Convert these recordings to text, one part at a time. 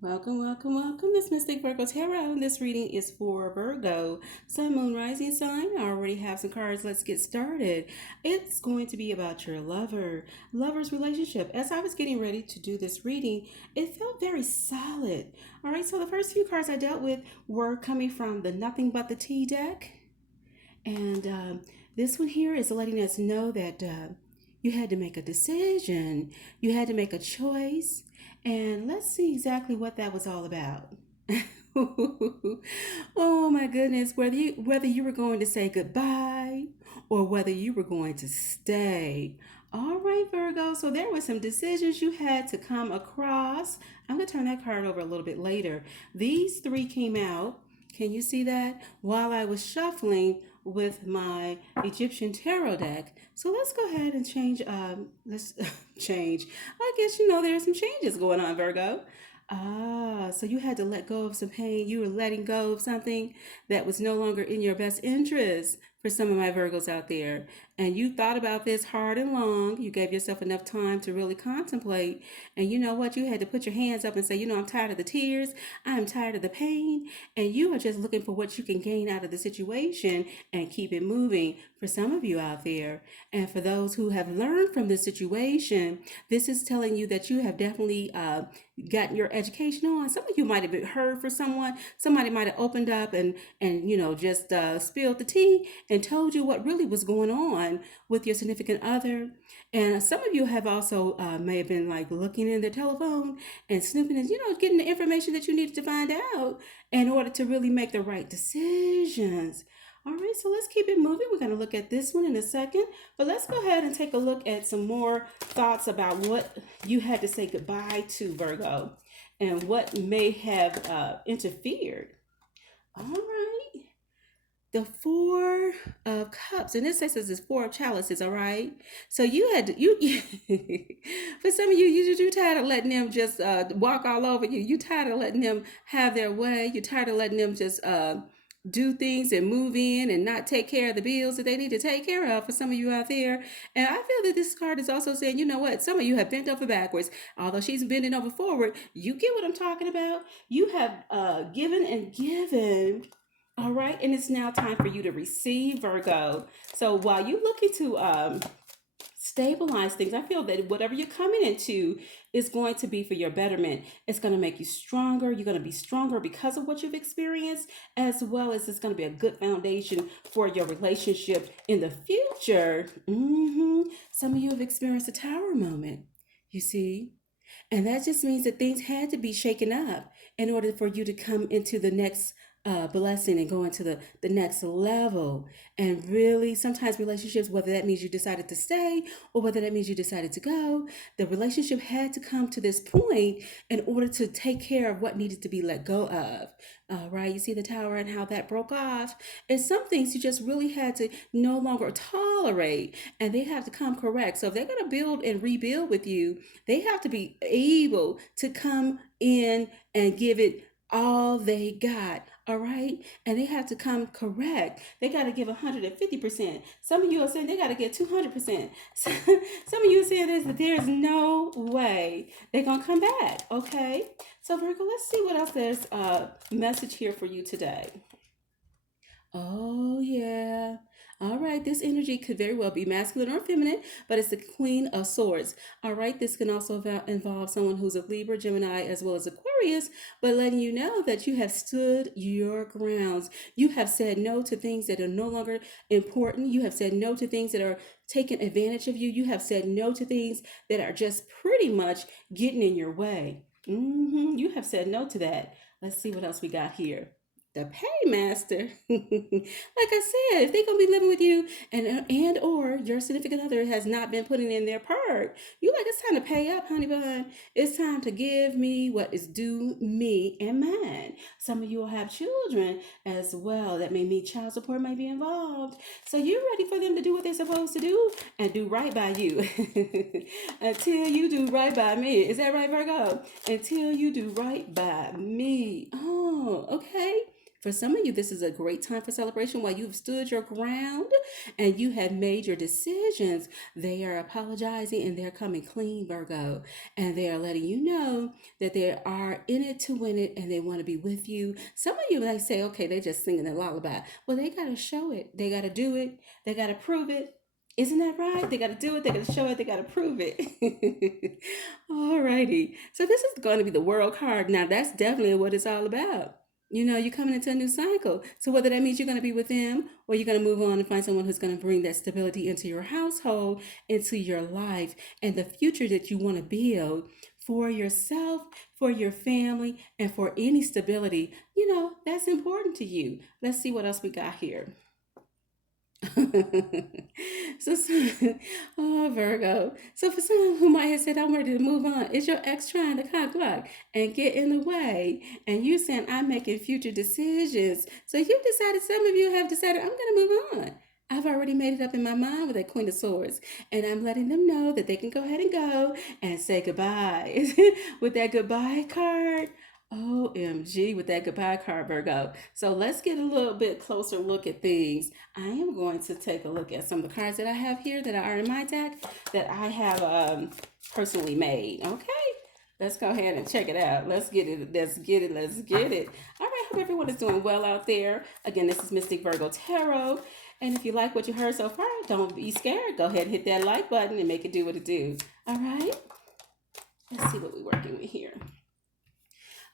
Welcome, welcome, welcome. This Mystic Virgo Tarot, and this reading is for Virgo, Sun, Moon, Rising sign. I already have some cards. Let's get started. It's going to be about your lover's relationship. As I was getting ready to do this reading, it felt very solid. All right, so the first few cards I dealt with were coming from the Nothing But the Tea deck, and this one here is letting us know that you had to make a decision, you had to make a choice, and let's see exactly what that was all about. Oh my goodness, whether you were going to say goodbye or whether you were going to stay. All right, Virgo. So there were some decisions you had to come across. I'm going to turn that card over a little bit later. These three came out. Can you see that? While I was shuffling with my Egyptian tarot deck. So let's go ahead and change. Let's change. I guess you know there's some changes going on, Virgo. So you had to let go of some pain. You were letting go of something that was no longer in your best interest for some of my Virgos out there. And you thought about this hard and long. You gave yourself enough time to really contemplate. And you know what? You had to put your hands up and say, I'm tired of the tears. I'm tired of the pain. And you are just looking for what you can gain out of the situation and keep it moving for some of you out there. And for those who have learned from this situation, this is telling you that you have definitely gotten your education on. Some of you might have been heard for someone. Somebody might have opened up and just spilled the tea and told you what really was going on with your significant other. And some of you have also may have been like looking in their telephone and snooping and getting the information that you needed to find out in order to really make the right decisions. All right, so let's keep it moving. We're going to look at this one in a second, but let's go ahead and take a look at some more thoughts about what you had to say goodbye to, Virgo, and what may have interfered. All right, the Four of Cups, and this says this is Four of Chalices. All right, so you had to, you for some of you, you tired of letting them just walk all over you. You tired of letting them have their way. You tired of letting them just do things and move in and not take care of the bills that they need to take care of for some of you out there. And I feel that this card is also saying, you know what, some of you have bent over backwards. Although she's bending over forward, you get what I'm talking about. You have given and given. All right, and it's now time for you to receive, Virgo. So while you looking to stabilize things, I feel that whatever you're coming into is going to be for your betterment. It's going to make you stronger. You're going to be stronger because of what you've experienced, as well as it's going to be a good foundation for your relationship in the future. Some of you have experienced a tower moment, you see. And that just means that things had to be shaken up in order for you to come into the next blessing and go into the next level. And really, sometimes relationships, whether that means you decided to stay or whether that means you decided to go, the relationship had to come to this point in order to take care of what needed to be let go of. Right? You see the tower and how that broke off. And some things you just really had to no longer tolerate, and they have to come correct. So if they're going to build and rebuild with you, they have to be able to come in and give it all they got. All right, and they have to come correct. They got to give 150%. Some of you are saying they got to get 200%. Some of you are saying there's no way they're gonna come back. Okay, so Virgo, let's see what else there's message here for you today. Oh, yeah. All right, this energy could very well be masculine or feminine, but it's the Queen of Swords. All right, this can also involve someone who's a Libra, Gemini, as well as Aquarius, but letting you know that you have stood your grounds. You have said no to things that are no longer important. You have said no to things that are taking advantage of you. You have said no to things that are just pretty much getting in your way. You have said no to that. Let's see what else we got here. The paymaster. Like I said, if they're gonna be living with you and or your significant other has not been putting in their part, you like it's time to pay up, honey bun. It's time to give me what is due me and mine. Some of you will have children as well. That may mean child support may be involved. So you're ready for them to do what they're supposed to do and do right by you. Until you do right by me. Is that right, Virgo? Until you do right by me. Oh, okay. For some of you, this is a great time for celebration while you've stood your ground and you have made your decisions. They are apologizing and they're coming clean, Virgo. And they are letting you know that they are in it to win it and they want to be with you. Some of you might say, okay, they're just singing a lullaby. Well, they got to show it. They got to do it. They got to prove it. Isn't that right? They got to do it. They got to show it. They got to prove it. Alrighty. So this is going to be the world card. Now that's definitely what it's all about. You're coming into a new cycle. So whether that means you're going to be with them or you're going to move on and find someone who's going to bring that stability into your household, into your life, and the future that you want to build for yourself, for your family, and for any stability, that's important to you. Let's see what else we got here. so, oh Virgo. So for someone who might have said, "I'm ready to move on," is your ex trying to cock block and get in the way, and you saying, "I'm making future decisions." So you decided. Some of you have decided, "I'm going to move on." I've already made it up in my mind with that Queen of Swords, and I'm letting them know that they can go ahead and go and say goodbye with that goodbye card. OMG with that goodbye card, Virgo. So let's get a little bit closer look at things. I am going to take a look at some of the cards that I have here that are in my deck that I have personally made. Okay, let's go ahead and check it out. Let's get it. Let's get it. Let's get it. All right, hope everyone is doing well out there. Again, this is Mystic Virgo Tarot. And if you like what you heard so far, don't be scared. Go ahead and hit that like button and make it do what it do. All right, let's see what we're working with here.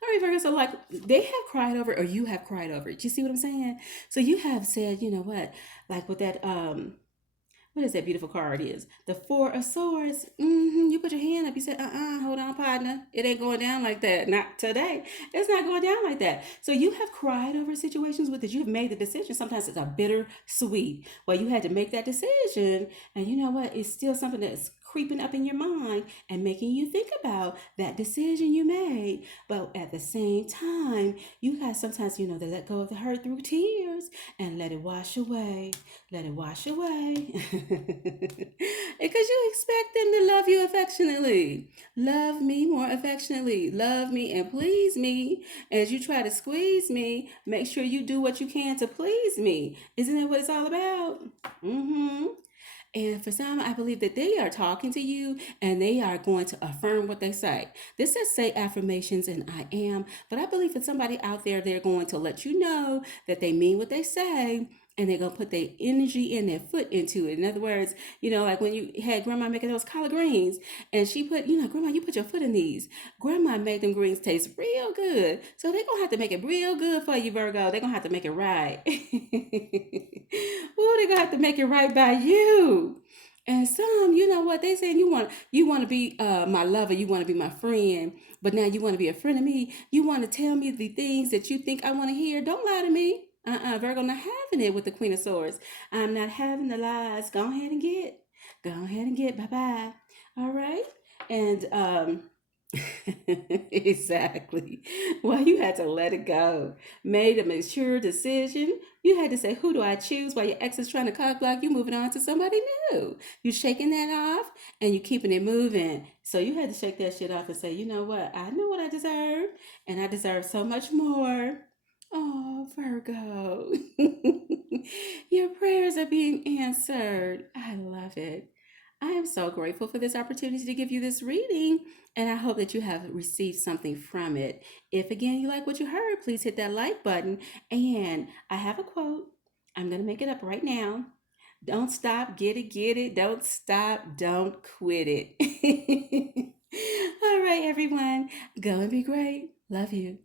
All right, Virgo. So, like, they have cried over, or you have cried over it. You see what I'm saying? So, you have said, you know what, like with that, what is that beautiful card? Is the Four of Swords? You put your hand up. You said, hold on, partner. It ain't going down like that. Not today. It's not going down like that. So, you have cried over situations with it. You've made the decision. Sometimes it's a bitter sweet. Well, you had to make that decision, and you know what? It's still something that's creeping up in your mind and making you think about that decision you made. But at the same time, you got sometimes, to let go of the hurt through tears and let it wash away. Let it wash away. Because you expect them to love you affectionately. Love me more affectionately. Love me and please me. As you try to squeeze me, make sure you do what you can to please me. Isn't that what it's all about? Mm-hmm. And for some, I believe that they are talking to you and they are going to affirm what they say. This says say affirmations and I am, but I believe for somebody out there, they're going to let you know that they mean what they say and they're going to put their energy and their foot into it. In other words, like when you had grandma making those collard greens and she put, grandma, you put your foot in these. Grandma made them greens taste real good. So they're going to have to make it real good for you, Virgo. They're going to have to make it right. Oh, they're going to have to make it right by you. And some, you know what they saying, you want to be my lover, you want to be my friend, but now you want to be a friend of me. You want to tell me the things that you think I want to hear. Don't lie to me. Virgo, not having it with the Queen of Swords. I'm not having the lies. Go ahead and get. Go ahead and get. Bye bye. All right. And exactly. Well, you had to let it go. Made a mature decision. You had to say, who do I choose? While your ex is trying to cock block, you moving on to somebody new. You shaking that off and you keeping it moving. So you had to shake that shit off and say, you know what? I know what I deserve, and I deserve so much more. Oh, Virgo. Your prayers are being answered. I love it. I am so grateful for this opportunity to give you this reading, and I hope that you have received something from it. If again you like what you heard, please hit that like button. And I have a quote. I'm going to make it up right now. Don't stop, get it, get it. Don't stop, don't quit it. All right, everyone. Go and be great. Love you.